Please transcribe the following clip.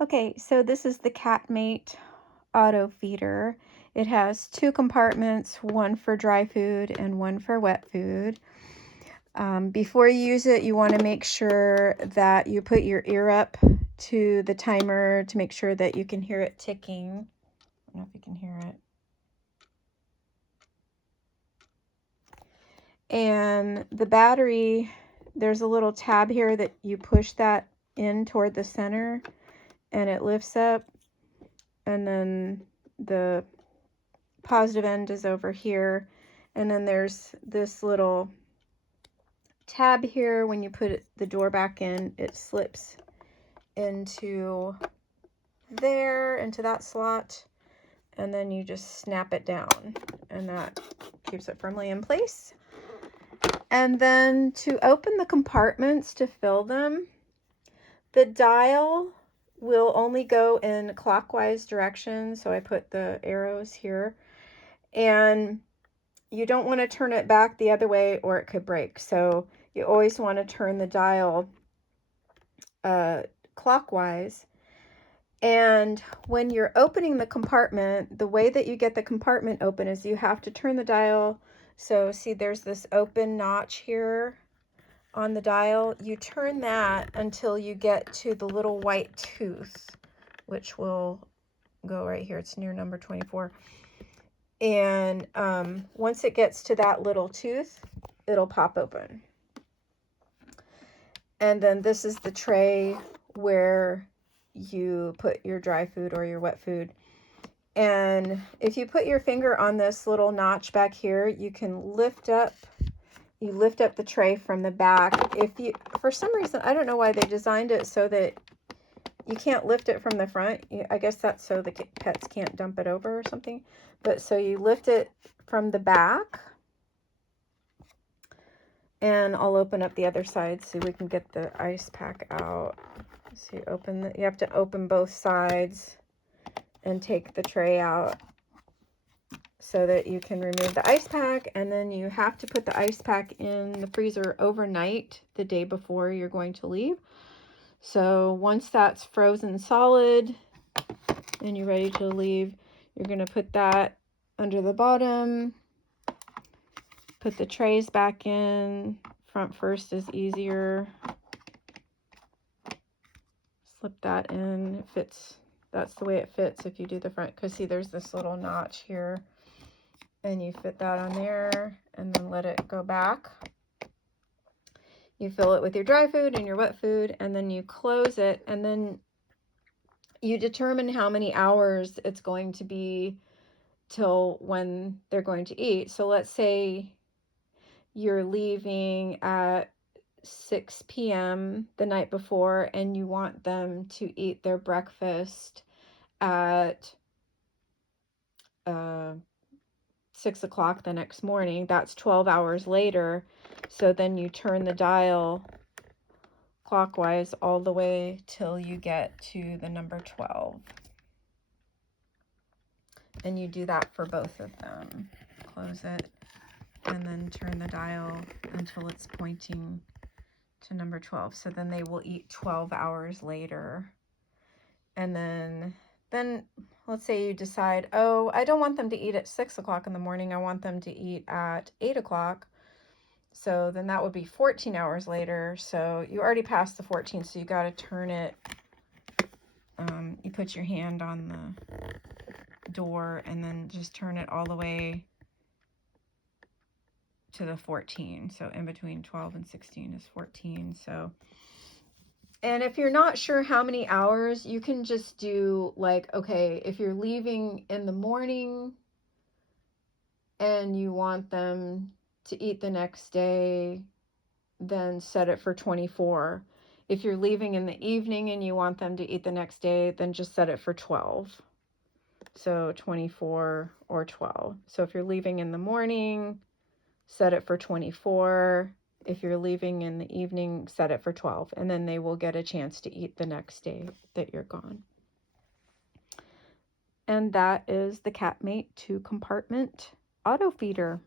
Okay, so this is the Mate auto feeder. It has two compartments, one for dry food and one for wet food. Before you use it, you want to make sure that you put your ear up to the timer to make sure that you can hear it ticking. I don't know if you can hear it. And the battery, there's a little tab here that you push that in toward the center and it lifts up, and then the positive end is over here, and then there's this little tab here. When you put the door back in, it slips into there, into that slot, and then you just snap it down and that keeps it firmly in place. And then to open the compartments to fill them, the dial will only go in clockwise direction, so I put the arrows here, and you don't want to turn it back the other way or it could break. So you always want to turn the dial clockwise. And when you're opening the compartment, the way that you get the compartment open is you have to turn the dial. So see, there's this open notch here on the dial. You turn that until you get to the little white tooth, which will go right here. It's near number 24. And once it gets to that little tooth, it'll pop open. And then this is the tray where you put your dry food or your wet food. And if you put your finger on this little notch back here, you can lift up the tray from the back. If you, for some reason, I don't know why they designed it so that you can't lift it from the front. I guess that's so the pets can't dump it over or something. But so you lift it from the back. And I'll open up the other side so we can get the ice pack out. So you have to open both sides and take the tray out so that you can remove the ice pack. And then you have to put the ice pack in the freezer overnight, the day before you're going to leave. So once that's frozen solid and you're ready to leave, you're going to put that under the bottom, put the trays back in. Front first is easier. Slip that in. It fits. That's the way it fits if you do the front, because see, there's this little notch here, and you fit that on there and then let it go back. You fill it with your dry food and your wet food, and then you close it, and then you determine how many hours it's going to be till when they're going to eat. So let's say you're leaving at 6 p.m. the night before and you want them to eat their breakfast at 6 o'clock the next morning. That's 12 hours later. So then you turn the dial clockwise all the way till you get to the number 12. And you do that for both of them. Close it and then turn the dial until it's pointing to number 12. So then they will eat 12 hours later. And then let's say you decide, oh, I don't want them to eat at 6 o'clock in the morning. I want them to eat at 8 o'clock. So then that would be 14 hours later. So you already passed the 14, so you got to turn it. You put your hand on the door and then just turn it all the way to the 14. So in between 12 and 16 is 14. So, and if you're not sure how many hours, you can just do like, okay, if you're leaving in the morning and you want them to eat the next day, then set it for 24. If you're leaving in the evening and you want them to eat the next day, then just set it for 12. So 24 or 12. So if you're leaving in the morning, set it for 24. If you're leaving in the evening, set it for 12. And then they will get a chance to eat the next day that you're gone. And that is the Mate 2 compartment auto feeder.